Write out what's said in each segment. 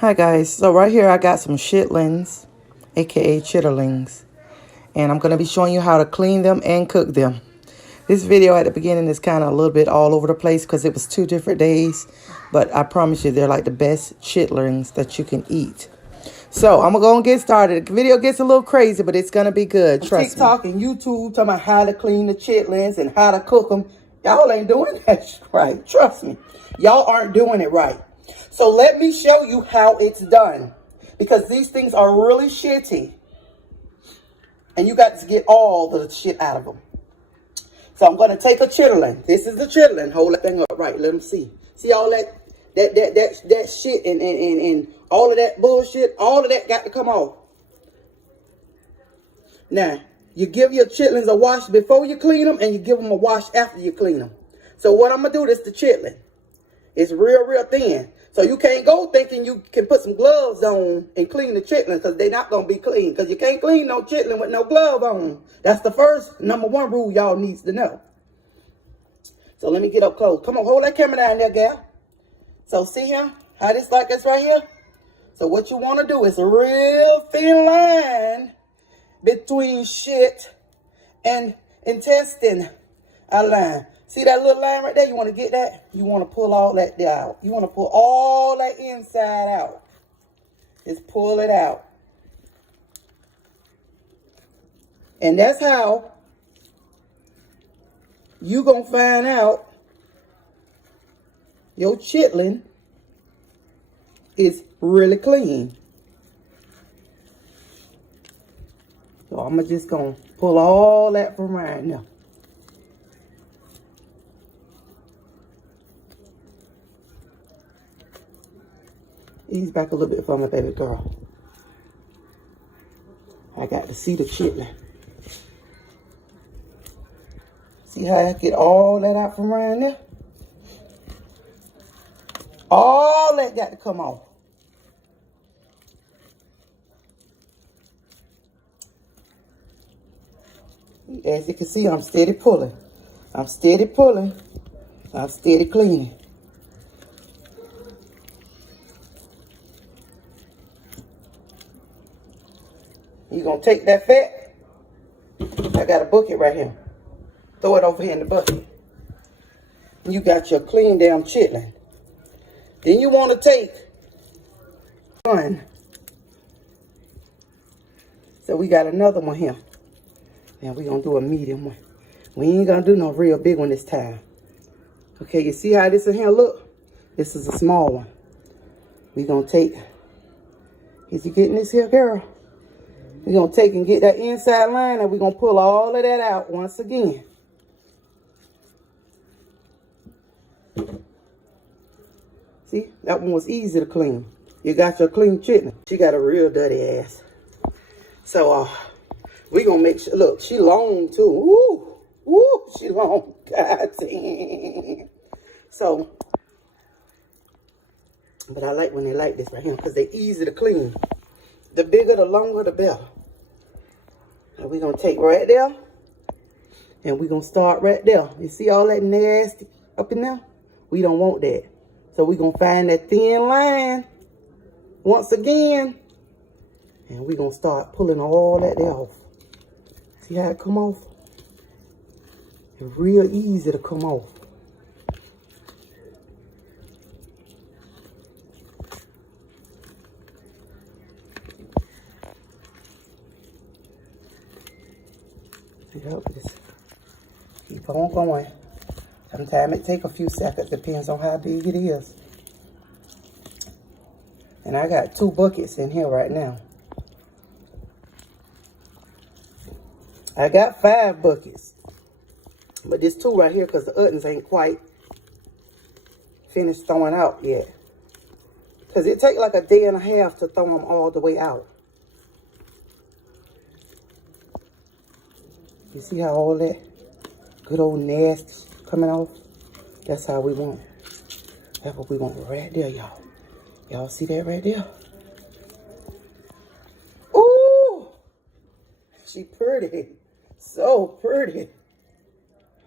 Hi guys, so right here I got some chitlins, aka chitterlings, and I'm going to be showing you how to clean them and cook them. This video at the beginning is kind of a little bit all over the place because it was 2 different days, but I promise you they're like the best chitlins that you can eat. So I'm going to go and get started. The video gets a little crazy, but it's going to be good, trust me. TikTok and YouTube talking about how to clean the chitlins and how to cook them. Y'all ain't doing that right, trust me. Y'all aren't doing it right. So let me show you how it's done, because these things are really shitty and you got to get all the shit out of them. So I'm going to take a chitterling. This is the chitterling. Hold that thing up right. Let them see. See all that shit and all of that bullshit. All of that got to come off. Now, you give your chitlins a wash before you clean them, and you give them a wash after you clean them. So what I'm going to do, this the chitling. It's real thin. So you can't go thinking you can put some gloves on and clean the chitlin, because they're not going to be clean. Because you can't clean no chitlin with no glove on. That's the first, #1 rule y'all needs to know. So let me get up close. Come on, hold that camera down there, gal. So see here, how this like this right here? So what you want to do is a real thin line between shit and intestine. A line. See that little line right there? You want to get that? You want to pull all that out. You want to pull all that inside out. Just pull it out. And that's how you going to find out your chitlin is really clean. So I'm just going to pull all that from right now. Ease back a little bit for my baby girl. I got to see the chitlin. See how I get all that out from around there? All that got to come off. As you can see, I'm steady pulling. I'm steady pulling. I'm steady cleaning. You're going to take that fat. I got a bucket right here. Throw it over here in the bucket. You got your clean damn chitlin. Then you want to take one. So we got another one here. Now we're going to do a medium one. We ain't going to do no real big one this time. Okay, you see how this in here look? This is a small one. We're going to take, is you getting this here, girl? We're going to take and get that inside line, and we're going to pull all of that out once again. See, that one was easy to clean. You got your clean chitlin. She got a real dirty ass. So, we're going to make sure, look, she long too. Woo, she long. God damn. So, but I like when they like this right here, because they're easy to clean. The bigger, the longer, the better. And we're going to take right there. And we're going to start right there. You see all that nasty up in there? We don't want that. So we're going to find that thin line once again. And we're going to start pulling all that there off. See how it come off? It's real easy to come off. Just keep on going. Sometimes it take a few seconds, depends on how big it is. And I got 2 buckets in here right now. I got 5 buckets. But there's 2 right here because the others ain't quite finished throwing out yet. Because it take like a day and a half to throw them all the way out. You see how all that good old nasty coming off? That's how we want it. That's what we want right there, y'all. Y'all see that right there? Ooh! She pretty. So pretty.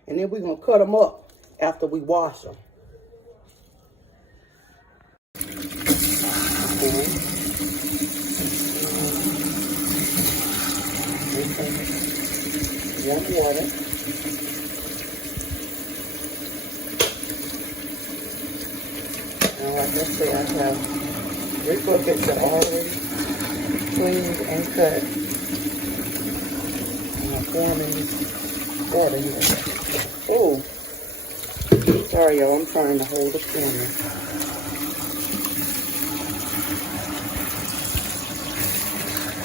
And then we're going to cut them up after we wash them. cool. Warm water. And like I said, I have 3 buckets that are already cleaned and cut. And I'm pouring this water here. Oh, sorry y'all, I'm trying to hold the camera.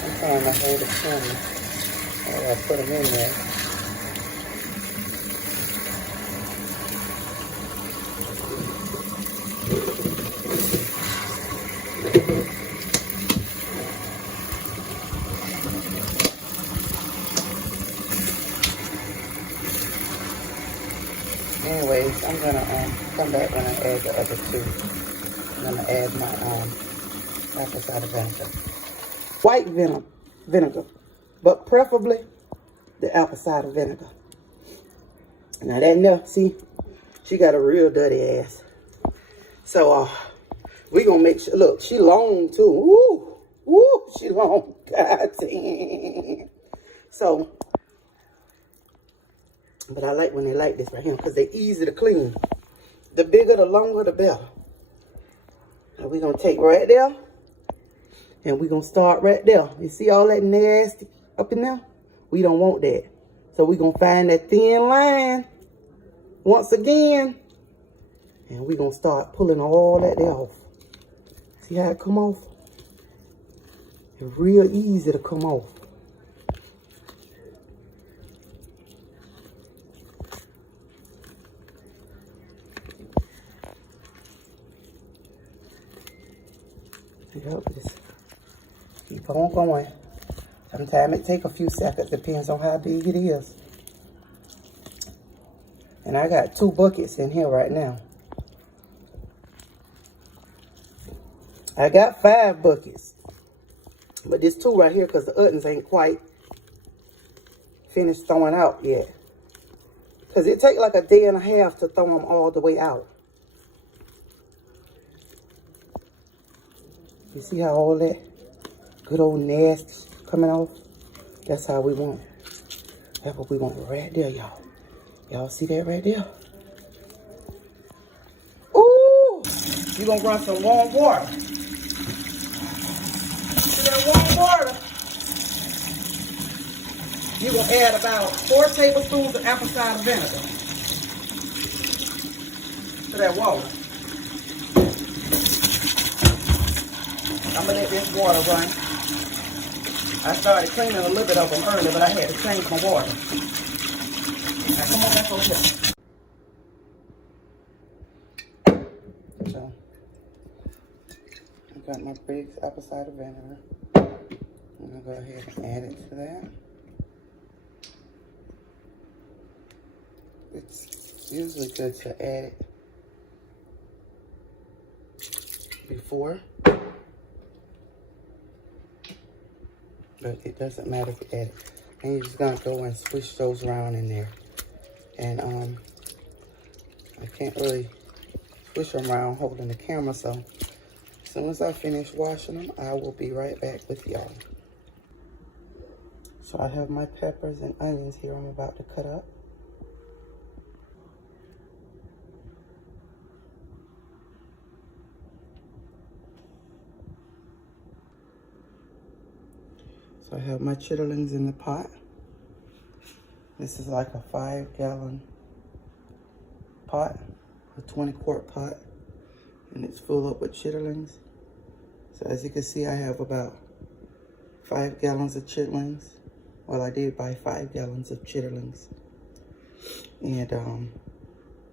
I'm trying to hold the camera. Oh, I put them in there. Anyways, I'm gonna come back when I add the other 2. I'm gonna add my apple cider vinegar. White vinegar, but preferably the apple cider vinegar. Now that enough, see, she got a real dirty ass. So we gonna make sure, look, she long too. Woo, woo, she long, God damn. So, but I like when they like this right here, because they're easy to clean. The bigger, the longer, the better. And we're gonna take right there, and we're gonna start right there. You see all that nasty up in there? We don't want that. So we're gonna find that thin line once again, and we're gonna start pulling all that there off. See how it come off? It's real easy to come off. Yep, just keep on going. Sometimes it take a few seconds, depends on how big it is. And I got 2 buckets in here right now. I got 5 buckets. But there's 2 right here because the others ain't quite finished throwing out yet. Because it take like a day and a half to throw them all the way out. You see how all that good old nasty coming off? That's how we want it. That's what we want right there, y'all. Y'all see that right there? Ooh! You're going to run some warm water. To that warm water, you're going to add about 4 tablespoons of apple cider vinegar to that water. I'm going to let this water run. I started cleaning a little bit of them earlier, but I had to change my water. Now come on back over here. So, I got my Briggs apple cider vinegar. I'm going to go ahead and add it to that. It's usually good to add it before. But it doesn't matter if you add it. And you're just gonna go and swish those around in there. And I can't really swish them around holding the camera, so as soon as I finish washing them, I will be right back with y'all. So I have my peppers and onions here I'm about to cut up. So I have my chitterlings in the pot. This is like a 5-gallon pot, a 20-quart pot, and it's full up with chitterlings. So as you can see, I have about 5 gallons of chitterlings. Well, I did buy 5 gallons of chitterlings. And I'm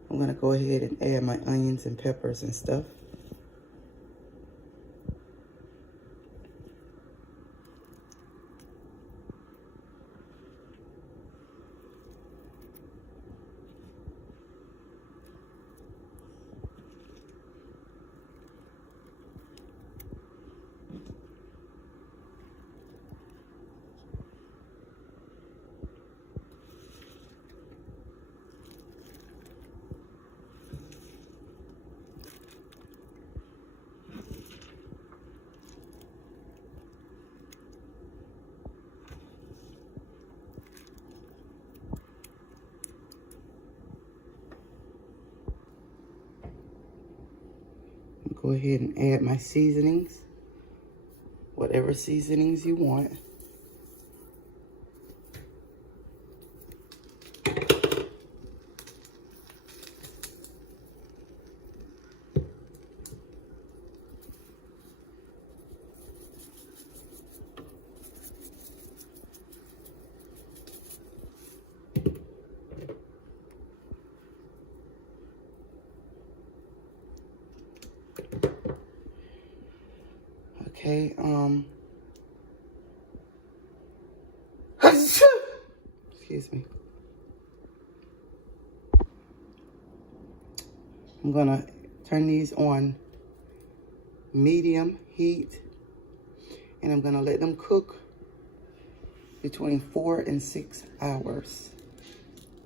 gonna go ahead and add my onions and peppers and stuff. go ahead and add my seasonings, whatever seasonings you want. Okay, excuse me. I'm gonna turn these on medium heat, and I'm gonna let them cook between 4 and 6 hours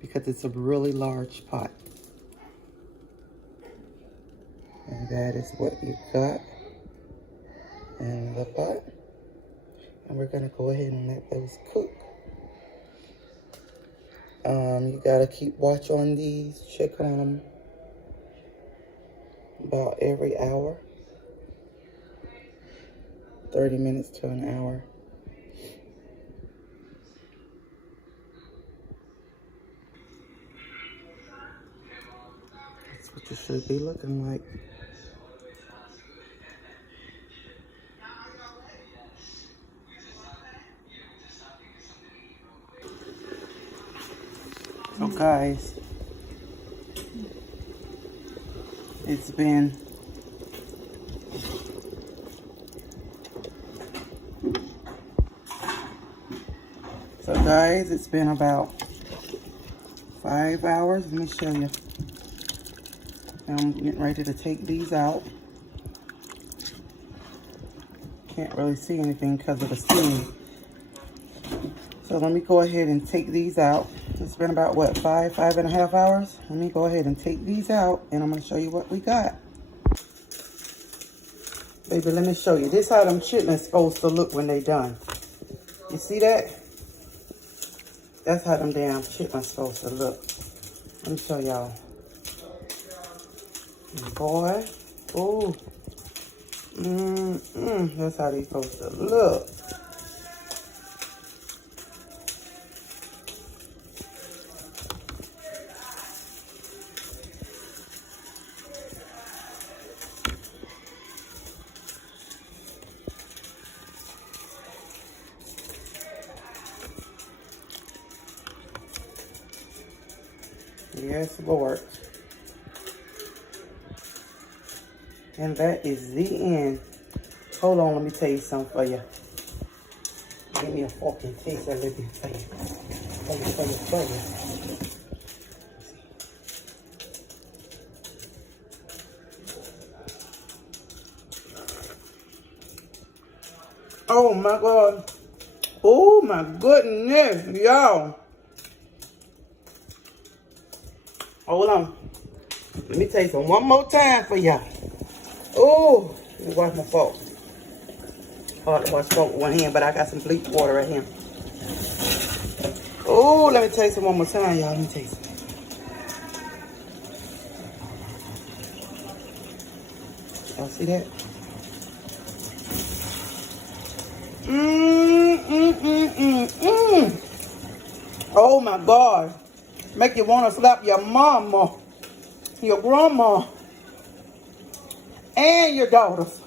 because it's a really large pot. And that is what you got in the pot. And we're gonna go ahead and let those cook. You gotta keep watch on these, check on them about every hour, 30 minutes to an hour. That's what you should be looking like. So guys, it's been about 5 hours. Let me show you. Now I'm getting ready to take these out. Can't really see anything because of the steam. So let me go ahead and take these out. It's been about, what, 5.5 hours? Let me go ahead and take these out, and I'm going to show you what we got. Baby, let me show you. This how them chitlins supposed to look when they done. You see that? That's how them damn chitlins supposed to look. Let me show y'all. Boy. Ooh. That's how they supposed to look. Yes, Lord. And that is the end. Hold on, let me tell you something for you. Give me a fucking taste of it for you. Oh my God. Oh my goodness, y'all. Hold on. Let me taste them one more time for y'all. Oh, let me wash my fork. Hard to wash fork with one hand, but I got some bleach water right here. Oh, let me taste it one more time, y'all. Let me taste it. Y'all see that? Oh my God. Make you want to slap your mama, your grandma, and your daughters.